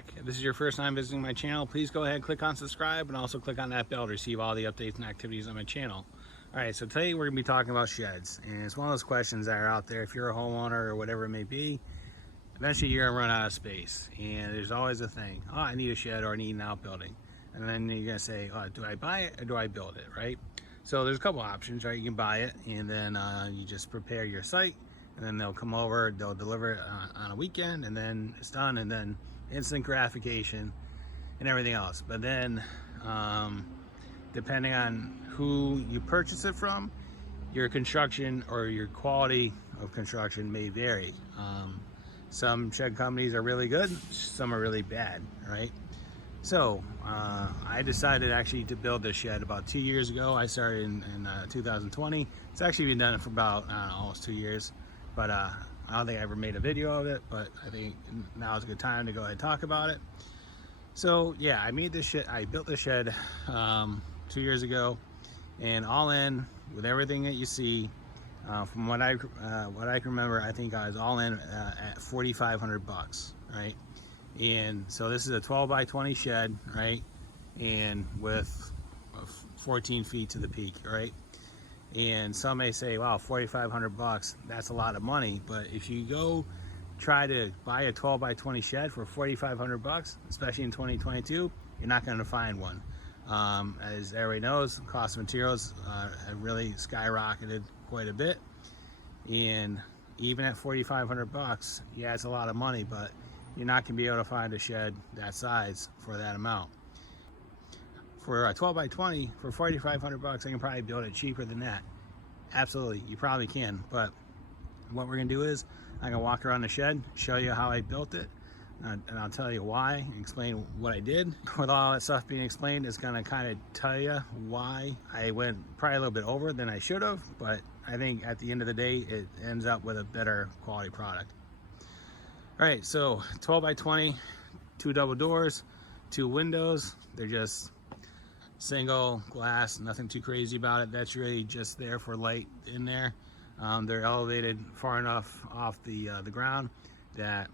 back. If this is your first time visiting my channel, please go ahead, click on subscribe, and also click on that bell to receive all the updates and activities on my channel. Alright, so today we're going to be talking about sheds, and it's one of those questions that are out there. If you're a homeowner or whatever it may be, eventually you're going to run out of space, and there's always a thing, oh, I need a shed or I need an outbuilding. And then you're going to say, oh, do I buy it or do I build it, right? So there's a couple options, right? You can buy it, and then you just prepare your site, and then they'll come over, they'll deliver it on a weekend, and then it's done, and then instant gratification and everything else. But then depending on who you purchase it from, your construction or your quality of construction may vary. Some shed companies are really good, some are really bad, right? So I decided actually to build this shed about 2 years ago. I started in 2020. It's actually been done for about, I don't know, almost 2 years. But I don't think I ever made a video of it, but I think now is a good time to go ahead and talk about it. So yeah, I made this shed, I built this shed 2 years ago, and all in with everything that you see, from what I can remember, I think I was all in at $4,500, right? And so this is a 12 by 20 shed, right? And with 14 feet to the peak, right? And some may say, wow, $4,500, that's a lot of money. But if you go try to buy a 12 by 20 shed for $4,500, especially in 2022, you're not going to find one. As everybody knows, cost of materials have really skyrocketed quite a bit. And even at $4,500, yeah, it's a lot of money, but you're not going to be able to find a shed that size for that amount. For a 12 by 20 for $4,500, I can probably build it cheaper than that. Absolutely, you probably can. But what we're gonna do is I'm gonna walk around the shed, show you how I built it, and I'll tell you why, and explain what I did. With all that stuff being explained, it's gonna kind of tell you why I went probably a little bit over than I should have, but I think at the end of the day, it ends up with a better quality product. All right, so 12 by 20, 2 double doors, 2 windows. They're just single glass, nothing too crazy about it. That's really just there for light in there. They're elevated far enough off the ground that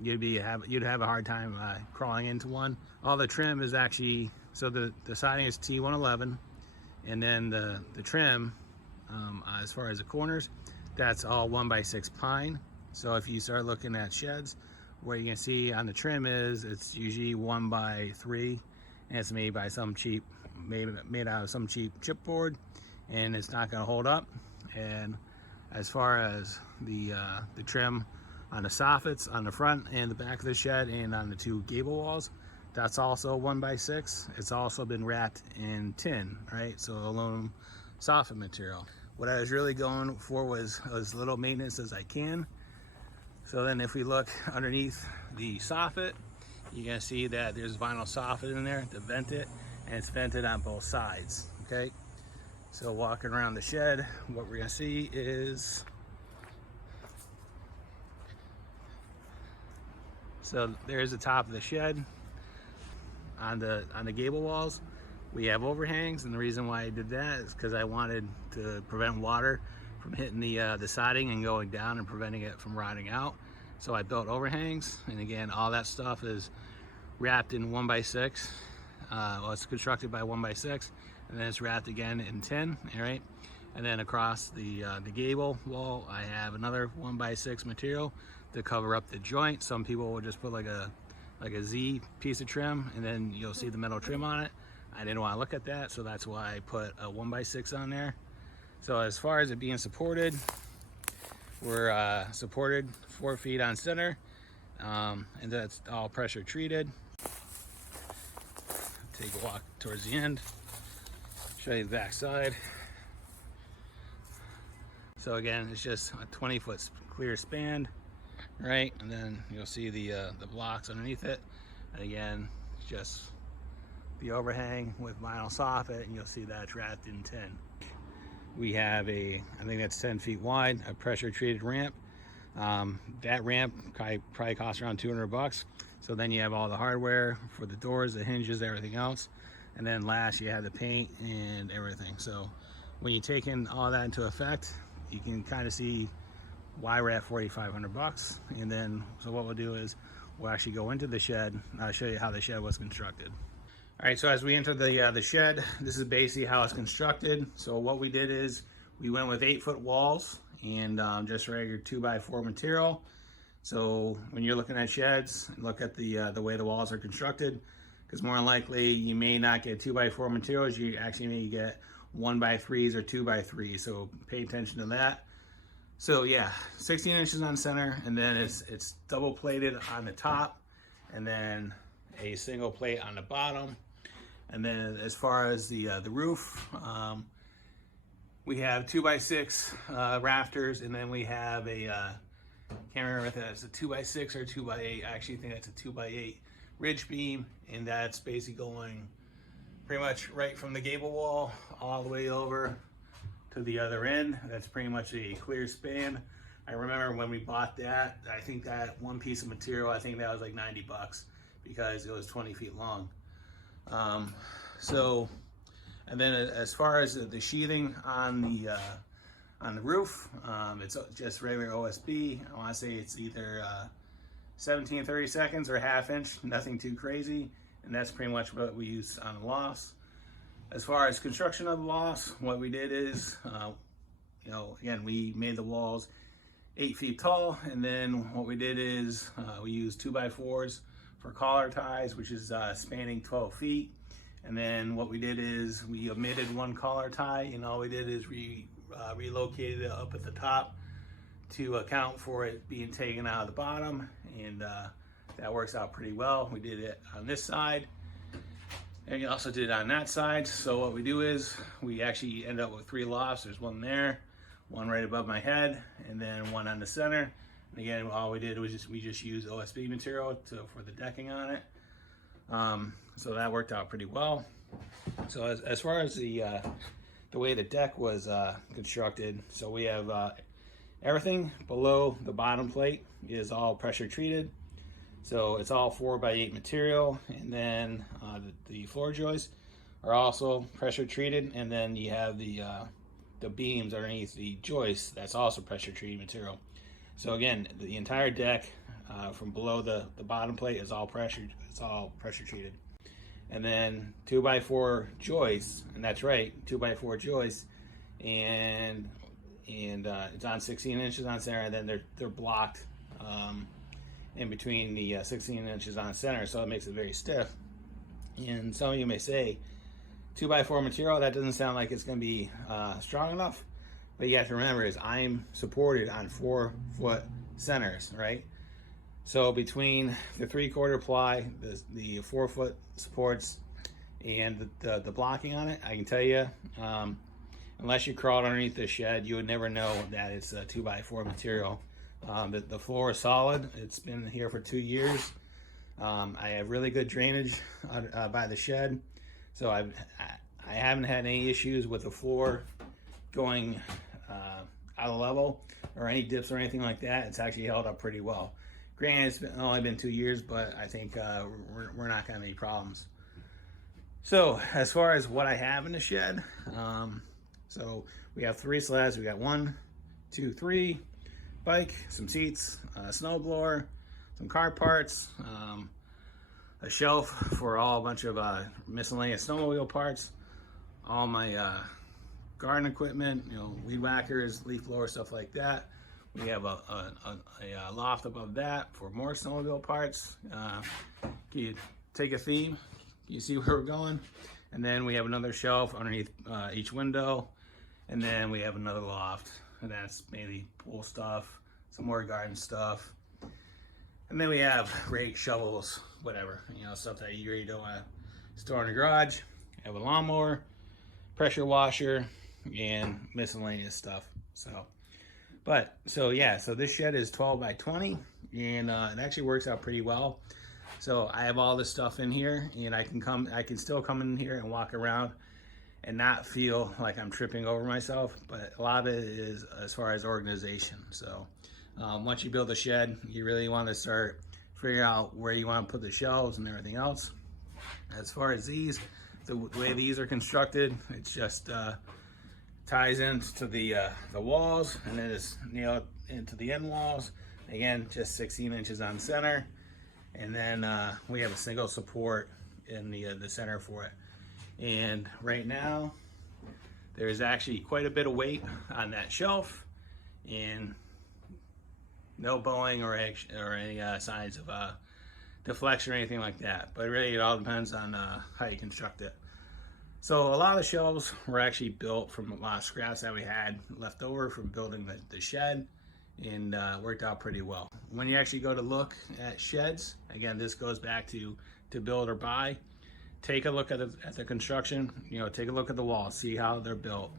you'd have a hard time crawling into one. All the trim is actually, so the siding is T111, and then the trim, as far as the corners, that's all 1x6 pine. So if you start looking at sheds, what you can see on the trim is it's usually 1x3, and it's made by some cheap, made out of some cheap chipboard, and it's not going to hold up. And as far as the trim on the soffits on the front and the back of the shed and on the 2 gable walls, that's also 1x6. It's also been wrapped in tin, right? So aluminum soffit material. What I was really going for was as little maintenance as I can. So then if we look underneath the soffit, you're gonna see that there's vinyl soffit in there to vent it, and it's vented on both sides, okay? So walking around the shed, what we're gonna see is, so there's the top of the shed. On the gable walls, we have overhangs, and the reason why I did that is because I wanted to prevent water from hitting the siding and going down and preventing it from rotting out. So I built overhangs, and again, all that stuff is wrapped in 1x6. Well, it's constructed by 1x6, and then it's wrapped again in tin, all right? And then across the gable wall, I have another 1x6 material to cover up the joint. Some people will just put like a Z piece of trim, and then you'll see the metal trim on it. I didn't want to look at that, so that's why I put a 1x6 on there. So as far as it being supported, we're supported 4 feet on center, and that's all pressure treated. Take a walk towards the end, show you the back side. So again, it's just a 20-foot clear span, right? And then you'll see the blocks underneath it. And again, it's just the overhang with vinyl soffit, and you'll see that's wrapped in tin. We have I think that's 10 feet wide, a pressure treated ramp. That ramp probably costs around $200. So then you have all the hardware for the doors, the hinges, everything else. And then last you have the paint and everything. So when you take in all that into effect, you can kind of see why we're at $4,500. And then, so what we'll do is we'll actually go into the shed. I'll show you how the shed was constructed. All right, so as we enter the shed, this is basically how it's constructed. So what we did is we went with 8-foot walls and just regular 2x4 material. So when you're looking at sheds, look at the way the walls are constructed, because more than likely you may not get 2x4 materials. You actually may get 1x3s or 2x3s. So pay attention to that. So yeah, 16 inches on center, and then it's double plated on the top, and then a single plate on the bottom. And then as far as the roof, we have 2x6 rafters, and then we have a can't remember if that's a 2x6 or 2x8. I actually think that's a 2x8 ridge beam, and that's basically going pretty much right from the gable wall all the way over to the other end. That's pretty much a clear span. I remember when we bought that, I think that one piece of material, I think that was like 90 bucks because it was 20 feet long. And then as far as the sheathing on the roof, it's just regular OSB. I want to say it's either 17/32 or 1/2 inch, nothing too crazy, and that's pretty much what we use on the lofts. As far as construction of the lofts, what we did is, again, we made the walls 8 feet tall, and then what we did is we used 2x4s for collar ties, which is spanning 12 feet. And then what we did is we omitted one collar tie, and all we did is relocated it up at the top to account for it being taken out of the bottom, and that works out pretty well. We did it on this side, and we also did it on that side. So what we do is we actually end up with 3 lofts. There's one there, one right above my head, and then one on the center. And again, all we did was we just used OSB material for the decking on it. So that worked out pretty well. So as far as the way the deck was constructed, so we have everything below the bottom plate is all pressure treated. So it's all 4x8 material, and then the floor joists are also pressure treated, and then you have the beams underneath the joists, that's also pressure treated material. So again, the entire deck from below the bottom plate is all pressure treated. And then 2x4 joists, and that's right, 2x4 joists, and it's on 16 inches on center, and then they're blocked in between the 16 inches on center, so it makes it very stiff. And some of you may say, 2x4 material, that doesn't sound like it's going to be strong enough. But you have to remember is I'm supported on 4-foot centers, right? So between the 3/4 ply, the 4-foot supports, and the blocking on it, I can tell you, unless you crawled underneath the shed, you would never know that it's a 2x4 material. The floor is solid. It's been here for 2 years. I have really good drainage by the shed, so I haven't had any issues with the floor going out of level or any dips or anything like that. It's actually held up pretty well. Granted, it's only been 2 years, but I think we're not gonna have any problems. So as far as what I have in the shed, so we have 3 slabs. We got 1, 2, 3 bike, some seats, a snowblower, some car parts, a shelf for a bunch of miscellaneous snowmobile parts, all my garden equipment, weed whackers, leaf blower, stuff like that. We have a loft above that for more snowmobile parts. Can you take a theme? Can you see where we're going? And then we have another shelf underneath each window, and then we have another loft, and that's mainly pool stuff, some more garden stuff. And then we have rakes, shovels, whatever, stuff that you really don't want to store in the garage. We have a lawnmower, pressure washer, and miscellaneous stuff. So this shed is 12 by 20, and it actually works out pretty well. So I have all this stuff in here, and I can still come in here and walk around and not feel like I'm tripping over myself, but a lot of it is as far as organization. So once you build a shed, you really want to start figuring out where you want to put the shelves and everything else. As far as these, the way these are constructed, it's just ties into the walls, and then it's nailed into the end walls. Again, just 16 inches on center. and then we have a single support in the center for it. And right now there's actually quite a bit of weight on that shelf, and no bowing or any signs of deflection or anything like that. But really, it all depends on how you construct it. So a lot of the shelves were actually built from a lot of scraps that we had left over from building the shed, and worked out pretty well. When you actually go to look at sheds, again, this goes back to build or buy. Take a look at the construction. You know, take a look at the walls, see how they're built.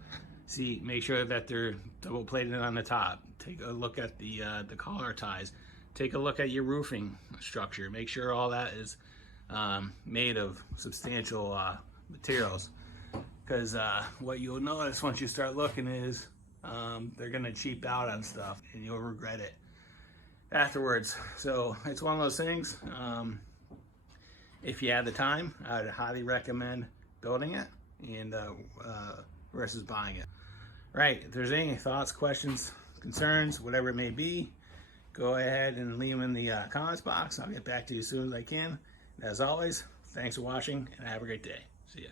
Make sure that they're double plated on the top. Take a look at the collar ties. Take a look at your roofing structure. Make sure all that is made of substantial materials. Because what you'll notice once you start looking is they're gonna cheap out on stuff, and you'll regret it afterwards. So it's one of those things. If you have the time, I would highly recommend building it and versus buying it. Right, if there's any thoughts, questions, concerns, whatever it may be, go ahead and leave them in the comments box. I'll get back to you as soon as I can. And as always, thanks for watching, and have a great day. See ya.